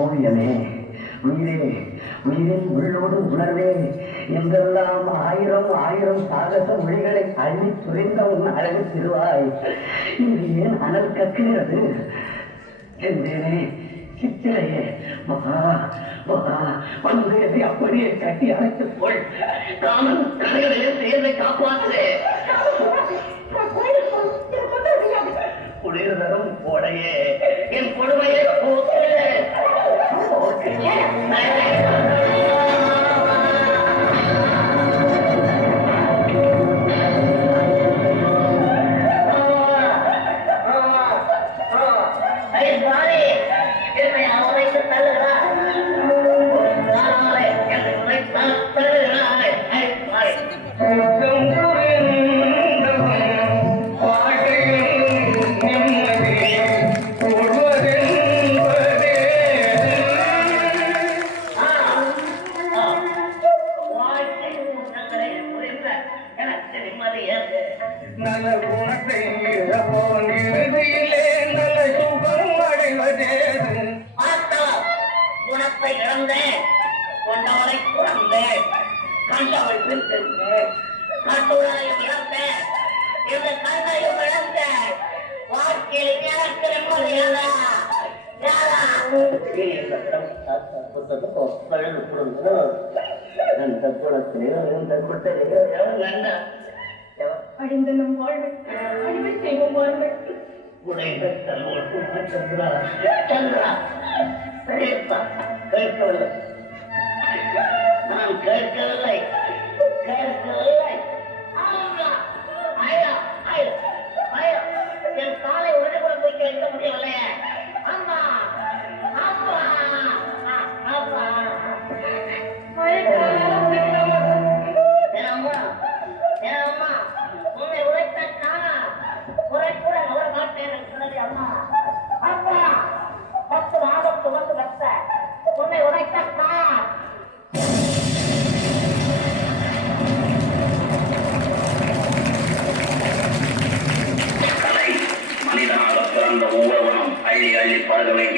ஓவியமே, உயிரே, உயிரின் உள்ளோடு உணர்வே, எங்கெல்லாம் ஆயிரம் ஆயிரம் சாகச மொழிகளை அள்ளி துறைந்த உன் அழகு திருவாய் இது ஏன் அனல் கக்குகிறது என்றேனே. சித்திரையே, மகா மகா பங்குகளை அப்படியே கட்டி அழைத்துக் கொள். காமன் கலைகளையே சேர்ந்து காப்பாற்று. குளிர்தரும் கோடையே, என் கொடுமையை போக்கு. நல்ல குணத்தை நல்ல சுகம் அடைவதேது. குணத்தை இழந்தேன், கொண்டவரை துறந்தேன், கண்டவள் பிரித்தேன், கட்டுரையும் இழந்தேன், இந்த கண்ணையும் இழந்தேன். வாழ்க்கையில் எனக்கு நிம்மதியாதா அந்த குணத்திலேயோ இந்த குட்டையிலேயோ நல்ல அழிந்த நம் வாழ்வை அழிவை செய்வோம் வாழ்வை. சந்திரா சந்திரா கேட்கவில்லை, நான் கேட்கவில்லை கேட்கவில்லை. என் காலை உடனே கூட போய் கேட்க முடியவில்லையே. அம்மா அம்மா அம்மா உன்னை உரைத்தா குறை கூட நவர மாட்டேன் சொன்னது அம்மா. அப்பா 10 மாதம் துவந்து வந்த உன்னை உரைத்தா மனிதனாக பிறந்த ஒவ்வொருவனும் அள்ளி அள்ளி பழக வேண்டும்.